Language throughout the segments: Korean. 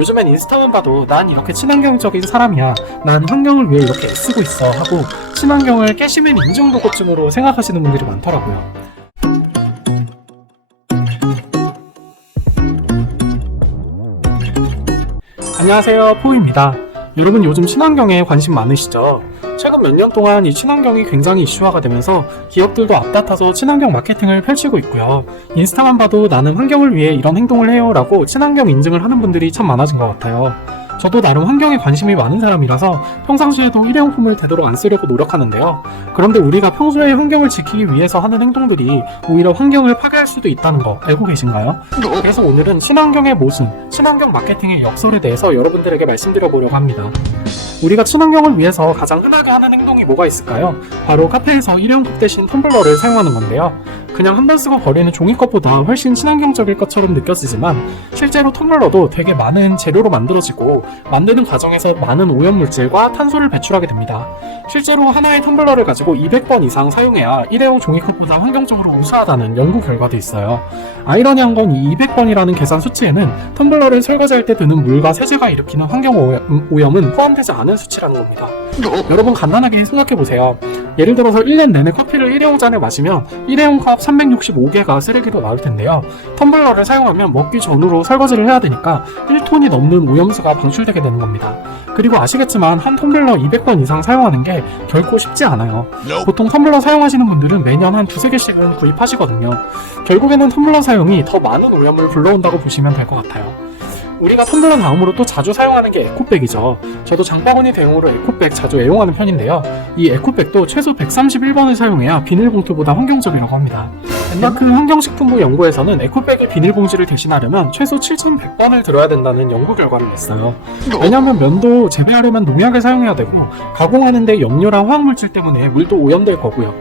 요즘엔 인스타만 봐도 난 이렇게 친환경적인 사람이야, 난 환경을 위해 이렇게 애쓰고 있어 하고 친환경을 깨시맨 인증도구증으로 생각하시는 분들이 많더라고요. 안녕하세요, 포입니다. 여러분 요즘 친환경에 관심 많으시죠? 최근 몇 년 동안 이 친환경이 굉장히 이슈화가 되면서 기업들도 앞다퉈서 친환경 마케팅을 펼치고 있고요. 인스타만 봐도 나는 환경을 위해 이런 행동을 해요 라고 친환경 인증을 하는 분들이 참 많아진 것 같아요. 저도 나름 환경에 관심이 많은 사람이라서 평상시에도 일회용품을 되도록 안 쓰려고 노력하는데요. 그런데 우리가 평소에 환경을 지키기 위해서 하는 행동들이 오히려 환경을 파괴할 수도 있다는 거 알고 계신가요? 그래서 오늘은 친환경의 모순, 친환경 마케팅의 역설에 대해서 여러분들에게 말씀드려보려고 합니다. 우리가 친환경을 위해서 가장 흔하게 하는 행동이 뭐가 있을까요? 바로 카페에서 일회용컵 대신 텀블러를 사용하는 건데요. 그냥 한 번 쓰고 버리는 종이컵보다 훨씬 친환경적일 것처럼 느껴지지만 실제로 텀블러도 되게 많은 재료로 만들어지고 만드는 과정에서 많은 오염물질과 탄소를 배출하게 됩니다. 실제로 하나의 텀블러를 가지고 200번 이상 사용해야 일회용 종이컵보다 환경적으로 우수하다는 연구 결과도 있어요. 아이러니한 건 이 200번이라는 계산 수치에는 텀블러를 설거지할 때 드는 물과 세제가 일으키는 환경 오염은 포함되지 않은 수치라는 겁니다. 여러분 간단하게 생각해보세요. 예를 들어서 1년 내내 커피를 일회용 잔에 마시면 일회용 컵 365개가 쓰레기로 나올 텐데요. 텀블러를 사용하면 먹기 전후로 설거지를 해야 되니까 1톤이 넘는 오염수가 방출되게 되는 겁니다. 그리고 아시겠지만 한 텀블러 200번 이상 사용하는 게 결코 쉽지 않아요. 보통 텀블러 사용하시는 분들은 매년 한 두세 개씩은 구입하시거든요. 결국에는 텀블러 사용이 더 많은 오염을 불러온다고 보시면 될 것 같아요. 우리가 텀블러 다음으로 또 자주 사용하는 게 에코백이죠. 저도 장바구니 대용으로 에코백 자주 애용하는 편인데요. 이 에코백도 최소 131번을 사용해야 비닐봉투보다 환경적이라고 합니다. 덴마크 환경식품부 연구에서는 에코백의 비닐봉지를 대신하려면 최소 7100번을 들어야 된다는 연구 결과를 냈어요. 왜냐하면 면도 재배하려면 농약을 사용해야 되고 가공하는데 염료랑 화학물질 때문에 물도 오염될 거고요.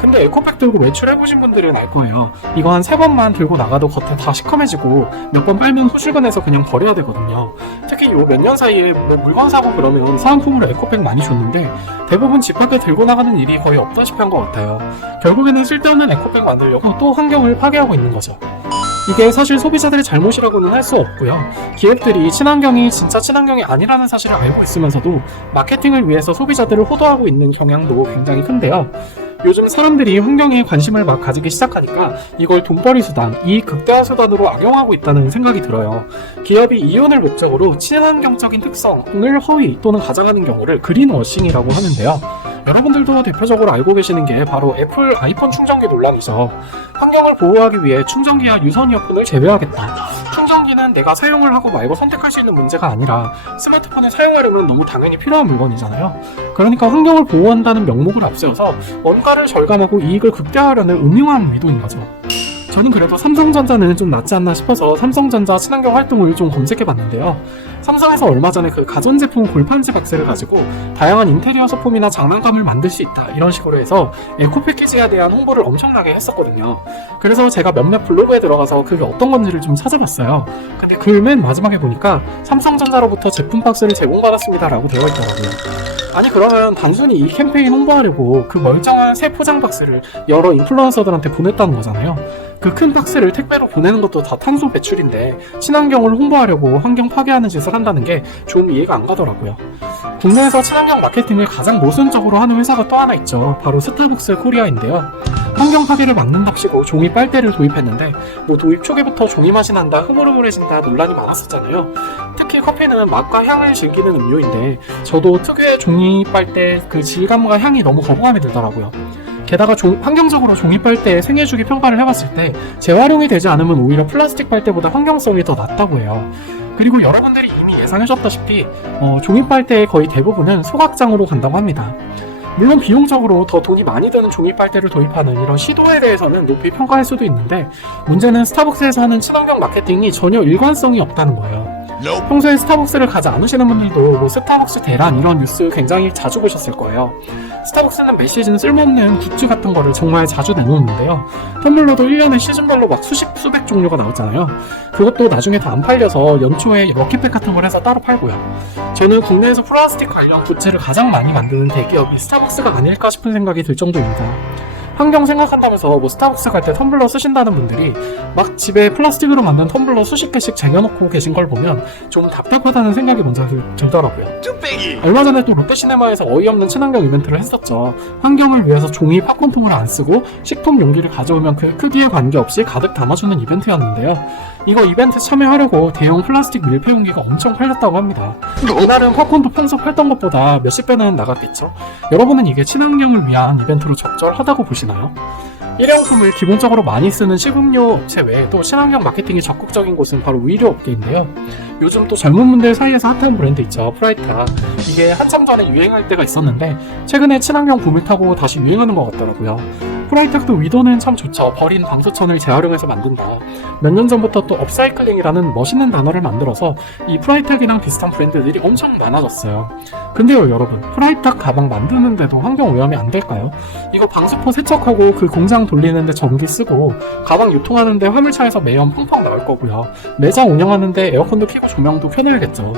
근데 에코백 들고 외출해보신 분들은 알 거예요. 이거 한 3번만 들고 나가도 겉에 다 시커매지고 몇 번 빨면 소실근해서 그냥 버려야 되거든요. 특히 요 몇 년 사이에 뭐 물건 사고 그러면 사은품으로 에코백 많이 줬는데 대부분 집 밖에 들고 나가는 일이 거의 없다시피 한 것 같아요. 결국에는 쓸데없는 에코백 만들려고 또 환경을 파괴하고 있는 거죠. 이게 사실 소비자들의 잘못이라고는 할 수 없고요. 기업들이 친환경이 진짜 친환경이 아니라는 사실을 알고 있으면서도 마케팅을 위해서 소비자들을 호도하고 있는 경향도 굉장히 큰데요. 요즘 사람들이 환경에 관심을 막 가지기 시작하니까 이걸 돈벌이 수단, 이익 극대화 수단으로 악용하고 있다는 생각이 들어요. 기업이 이윤을 목적으로 친환경적인 특성을 허위 또는 가장하는 경우를 그린워싱이라고 하는데요. 여러분들도 대표적으로 알고 계시는 게 바로 애플 아이폰 충전기 논란이죠. 환경을 보호하기 위해 충전기와 유선 이어폰을 제외하겠다. 충전기는 내가 사용을 하고 말고 선택할 수 있는 문제가 아니라 스마트폰을 사용하려면 너무 당연히 필요한 물건이잖아요. 그러니까 환경을 보호한다는 명목을 앞세워서 원가를 절감하고 이익을 극대화하려는 음흉한 의도인 거죠. 저는 그래도 삼성전자는 좀 낫지 않나 싶어서 삼성전자 친환경 활동을 좀 검색해봤는데요. 삼성에서 얼마 전에 그 가전제품 골판지 박스를 가지고 다양한 인테리어 소품이나 장난감을 만들 수 있다 이런 식으로 해서 에코 패키지에 대한 홍보를 엄청나게 했었거든요. 그래서 제가 몇몇 블로그에 들어가서 그게 어떤 건지를 좀 찾아봤어요. 근데 글 맨 마지막에 보니까 삼성전자로부터 제품 박스를 제공받았습니다 라고 되어 있더라고요. 아니 그러면 단순히 이 캠페인 홍보하려고 그 멀쩡한 새 포장 박스를 여러 인플루언서들한테 보냈다는 거잖아요. 그 큰 박스를 택배로 보내는 것도 다 탄소 배출인데 친환경을 홍보하려고 환경 파괴하는 짓을 한다는 게 좀 이해가 안 가더라고요. 국내에서 친환경 마케팅을 가장 모순적으로 하는 회사가 또 하나 있죠. 바로 스타벅스 코리아인데요. 환경 파괴를 막는답시고 종이 빨대를 도입했는데 뭐 도입 초기부터 종이 맛이 난다, 흐물흐물해진다 논란이 많았었잖아요. 특히 커피는 맛과 향을 즐기는 음료인데 저도 특유의 종이 빨대 그 질감과 향이 너무 거부감이 들더라고요. 게다가 환경적으로 종이 빨대의 생애주기 평가를 해봤을 때 재활용이 되지 않으면 오히려 플라스틱 빨대보다 환경성이 더 낮다고 해요. 그리고 여러분들이 이미 예상하셨다시피 종이 빨대의 거의 대부분은 소각장으로 간다고 합니다. 물론 비용적으로 더 돈이 많이 드는 종이 빨대를 도입하는 이런 시도에 대해서는 높이 평가할 수도 있는데 문제는 스타벅스에서 하는 친환경 마케팅이 전혀 일관성이 없다는 거예요. 평소에 스타벅스를 가지 않으시는 분들도 뭐 스타벅스 대란 이런 뉴스 굉장히 자주 보셨을 거예요. 스타벅스는 매 시즌 쓸모없는 굿즈 같은 거를 정말 자주 내놓는데요. 텀블러도 1년에 시즌별로 막 수백 종류가 나오잖아요. 그것도 나중에 다 안 팔려서 연초에 럭키팩 같은 걸 해서 따로 팔고요. 저는 국내에서 플라스틱 관련 굿즈를 가장 많이 만드는 대기업이 스타벅스가 아닐까 싶은 생각이 들 정도입니다. 환경 생각한다면서 뭐 스타벅스 갈 때 텀블러 쓰신다는 분들이 막 집에 플라스틱으로 만든 텀블러 수십 개씩 쟁여놓고 계신 걸 보면 좀 답답하다는 생각이 먼저 들더라고요. 얼마 전에 또 롯데시네마에서 어이없는 친환경 이벤트를 했었죠. 환경을 위해서 종이 팝콘통을 안 쓰고 식품 용기를 가져오면 그 크기에 관계없이 가득 담아주는 이벤트였는데요. 이거 이벤트 참여하려고 대형 플라스틱 밀폐 용기가 엄청 팔렸다고 합니다. 이날은 팝콘도 평소 팔던 것보다 몇십 배는 나갔겠죠. 여러분은 이게 친환경을 위한 이벤트로 적절하다고 보시나요? 일회용품을 기본적으로 많이 쓰는 식음료 업체 외에도 친환경 마케팅이 적극적인 곳은 바로 의류 업계인데요. 요즘 또 젊은 분들 사이에서 핫한 브랜드 있죠. 프라이타. 이게 한참 전에 유행할 때가 있었는데 최근에 친환경 붐을 타고 다시 유행하는 것 같더라고요. 프라이탁도 의도는 참 좋죠. 버린 방수천을 재활용해서 만든다. 몇 년 전부터 또 업사이클링이라는 멋있는 단어를 만들어서 이 프라이탁이랑 비슷한 브랜드들이 엄청 많아졌어요. 근데요 여러분, 프라이탁 가방 만드는데도 환경 오염이 안 될까요? 이거 방수포 세척하고 그 공장 돌리는데 전기 쓰고 가방 유통하는데 화물차에서 매연 펑펑 나올 거고요. 매장 운영하는데 에어컨도 켜고 조명도 켜놔야겠죠.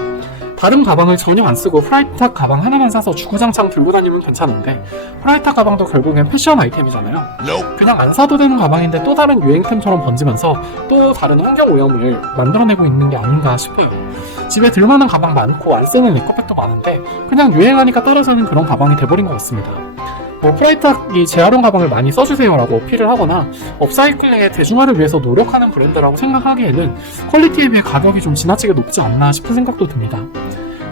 다른 가방을 전혀 안 쓰고 프라이탁 가방 하나만 사서 주구장창 들고 다니면 괜찮은데 프라이탁 가방도 결국엔 패션 아이템이잖아요. 그냥 안 사도 되는 가방인데 또 다른 유행템처럼 번지면서 또 다른 환경 오염을 만들어내고 있는 게 아닌가 싶어요. 집에 들만한 가방 많고 안 쓰는 에코백도 많은데 그냥 유행하니까 따라서는 그런 가방이 돼버린 것 같습니다. 뭐 프라이탁이 재활용 가방을 많이 써주세요라고 어필을 하거나 업사이클링의 대중화를 위해서 노력하는 브랜드라고 생각하기에는 퀄리티에 비해 가격이 좀 지나치게 높지 않나 싶은 생각도 듭니다.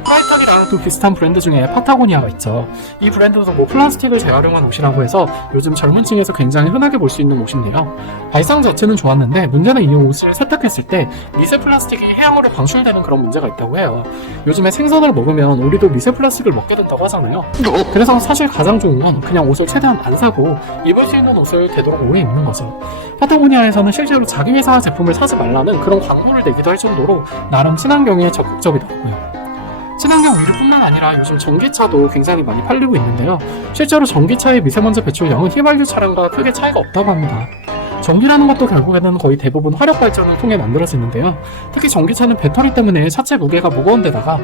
프라이탁이랑 또 비슷한 브랜드 중에 파타고니아가 있죠. 이 브랜드도 뭐 플라스틱을 재활용한 옷이라고 해서 요즘 젊은 층에서 굉장히 흔하게 볼 수 있는 옷인데요. 발상 자체는 좋았는데 문제는 이 옷을 세탁했을 때 미세 플라스틱이 해양으로 방출되는 그런 문제가 있다고 해요. 요즘에 생선을 먹으면 우리도 미세 플라스틱을 먹게 된다고 하잖아요. 그래서 사실 가장 좋은 건 그냥 옷을 최대한 안 사고 입을 수 있는 옷을 되도록 오래 입는 거죠. 파타고니아에서는 실제로 자기 회사 제품을 사지 말라는 그런 광고를 내기도 할 정도로 나름 친환경에 적극적이더라고요. 친환경 의류뿐만 아니라 요즘 전기차도 굉장히 많이 팔리고 있는데요. 실제로 전기차의 미세먼지 배출량은 휘발유 차량과 크게 차이가 없다고 합니다. 전기라는 것도 결국에는 거의 대부분 화력 발전을 통해 만들어지는데요. 특히 전기차는 배터리 때문에 차체 무게가 무거운 데다가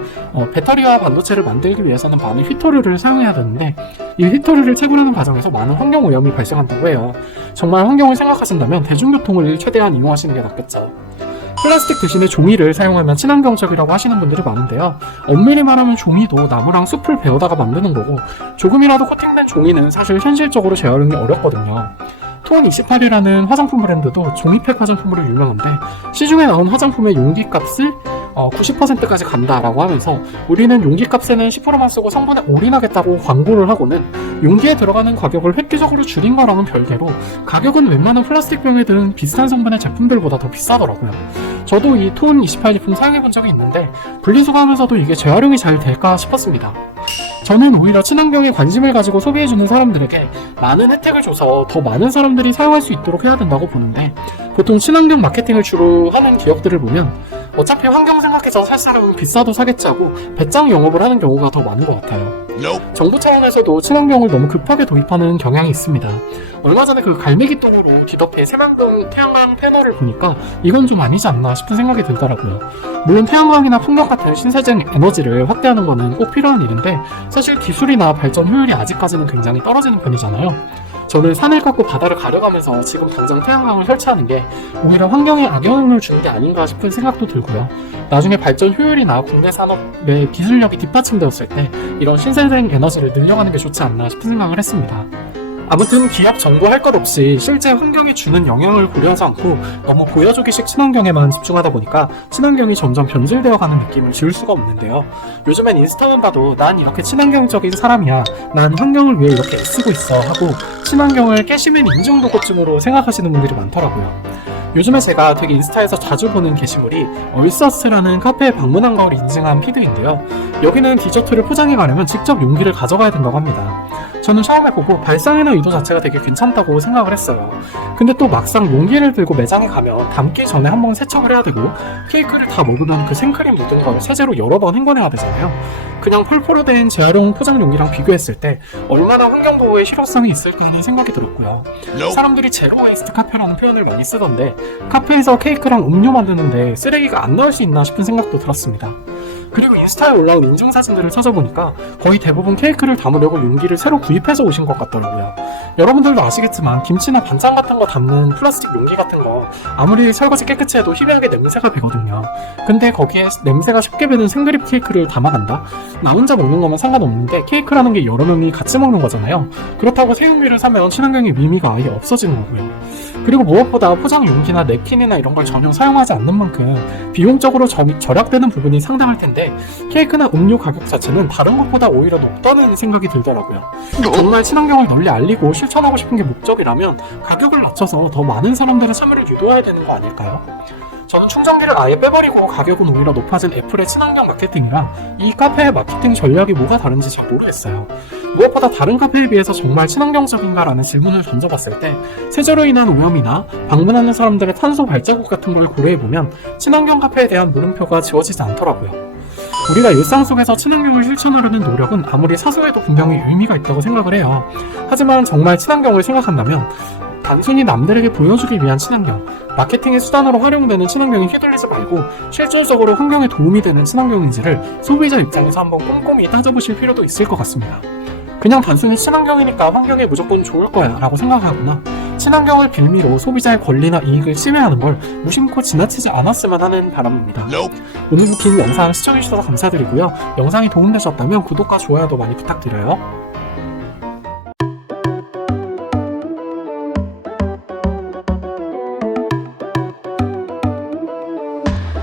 배터리와 반도체를 만들기 위해서는 많은 휘토류를 사용해야 되는데 이 휘토류를 채굴하는 과정에서 많은 환경 오염이 발생한다고 해요. 정말 환경을 생각하신다면 대중교통을 최대한 이용하시는 게 낫겠죠. 플라스틱 대신에 종이를 사용하면 친환경적이라고 하시는 분들이 많은데요. 엄밀히 말하면 종이도 나무랑 숲을 베어다가 만드는 거고 조금이라도 코팅된 종이는 사실 현실적으로 재활용이 어렵거든요. 톤28이라는 화장품 브랜드도 종이팩 화장품으로 유명한데 시중에 나온 화장품의 용기값을 90%까지 간다라고 하면서 우리는 용기값에는 10%만 쓰고 성분에 올인하겠다고 광고를 하고는 용기에 들어가는 가격을 획기적으로 줄인 거랑은 별개로 가격은 웬만한 플라스틱 병에 드는 비슷한 성분의 제품들보다 더 비싸더라고요. 저도 이 톤 28 제품 사용해본 적이 있는데 분리수거하면서도 이게 재활용이 잘 될까 싶었습니다. 저는 오히려 친환경에 관심을 가지고 소비해주는 사람들에게 많은 혜택을 줘서 더 많은 사람들이 사용할 수 있도록 해야 된다고 보는데 보통 친환경 마케팅을 주로 하는 기업들을 보면 어차피 환경 생각해서 살 사람은 비싸도 사겠지 하고 배짱 영업을 하는 경우가 더 많은 것 같아요. 정부 차원에서도 친환경을 너무 급하게 도입하는 경향이 있습니다. 얼마 전에 그 갈매기 똥으로 뒤덮인 새만금 태양광 패널을 보니까 이건 좀 아니지 않나 싶은 생각이 들더라고요. 물론 태양광이나 풍력 같은 신재생 에너지를 확대하는 거는 꼭 필요한 일인데 사실 기술이나 발전 효율이 아직까지는 굉장히 떨어지는 편이잖아요. 저는 산을 깎고 바다를 가려가면서 지금 당장 태양광을 설치하는 게 오히려 환경에 악영향을 주는 게 아닌가 싶은 생각도 들고요. 나중에 발전 효율이나 국내 산업의 기술력이 뒷받침되었을 때 이런 신재생 에너지를 늘려가는 게 좋지 않나 싶은 생각을 했습니다. 아무튼 기업 정보 할 것 없이 실제 환경에 주는 영향을 고려하지 않고 너무 보여주기식 친환경에만 집중하다 보니까 친환경이 점점 변질되어가는 느낌을 지울 수가 없는데요. 요즘엔 인스타만 봐도 난 이렇게 친환경적인 사람이야, 난 환경을 위해 이렇게 애쓰고 있어 하고 친환경을 깨시맨 인증 로고쯤으로 생각하시는 분들이 많더라고요. 요즘에 제가 되게 인스타에서 자주 보는 게시물이 얼서스라는 카페에 방문한 걸 인증한 피드인데요. 여기는 디저트를 포장해 가려면 직접 용기를 가져가야 된다고 합니다. 저는 처음에 보고 발상이나 의도 자체가 되게 괜찮다고 생각을 했어요. 근데 또 막상 용기를 들고 매장에 가면 담기 전에 한번 세척을 해야 되고 케이크를 다 먹으면 그 생크림 묻은 걸 세제로 여러 번 헹궈내야 되잖아요. 그냥 폴포로 된 재활용 포장 용기랑 비교했을 때 얼마나 환경보호에 실효성이 있을까 하는 생각이 들었고요. 사람들이 제로 웨이스트 카페라는 표현을 많이 쓰던데 카페에서 케이크랑 음료 만드는데 쓰레기가 안 나올 수 있나 싶은 생각도 들었습니다. 그리고 인스타에 올라온 인증사진들을 찾아보니까 거의 대부분 케이크를 담으려고 용기를 새로 구입해서 오신 것 같더라고요. 여러분들도 아시겠지만 김치나 반찬 같은 거 담는 플라스틱 용기 같은 거 아무리 설거지 깨끗이 해도 희미하게 냄새가 배거든요. 근데 거기에 냄새가 쉽게 배는 생그립 케이크를 담아간다? 나 혼자 먹는 거면 상관없는데 케이크라는 게 여러 명이 같이 먹는 거잖아요. 그렇다고 새 용기를 사면 친환경의 의미가 아예 없어지는 거고요. 그리고 무엇보다 포장 용기나 냅킨이나 이런 걸 전혀 사용하지 않는 만큼 비용적으로 절약되는 부분이 상당할 텐데 케이크나 음료 가격 자체는 다른 것보다 오히려 높다는 생각이 들더라고요. 정말 친환경을 널리 알리고 실천하고 싶은 게 목적이라면 가격을 낮춰서 더 많은 사람들의 참여를 유도해야 되는 거 아닐까요? 저는 충전기를 아예 빼버리고 가격은 오히려 높아진 애플의 친환경 마케팅이랑 이 카페의 마케팅 전략이 뭐가 다른지 잘 모르겠어요. 무엇보다 다른 카페에 비해서 정말 친환경적인가라는 질문을 던져봤을 때 세제로 인한 오염이나 방문하는 사람들의 탄소 발자국 같은 걸 고려해보면 친환경 카페에 대한 물음표가 지워지지 않더라고요. 우리가 일상 속에서 친환경을 실천하려는 노력은 아무리 사소해도 분명히 의미가 있다고 생각을 해요. 하지만 정말 친환경을 생각한다면 단순히 남들에게 보여주기 위한 친환경, 마케팅의 수단으로 활용되는 친환경에 휘둘리지 말고 실질적으로 환경에 도움이 되는 친환경인지를 소비자 입장에서 한번 꼼꼼히 따져보실 필요도 있을 것 같습니다. 그냥 단순히 친환경이니까 환경에 무조건 좋을 거야 라고 생각하거나 친환경을 빌미로 소비자의 권리나 이익을 침해하는 걸 무심코 지나치지 않았으면 하는 바람입니다. 오늘도 긴 영상 시청해주셔서 감사드리고요. 영상이 도움되셨다면 구독과 좋아요도 많이 부탁드려요.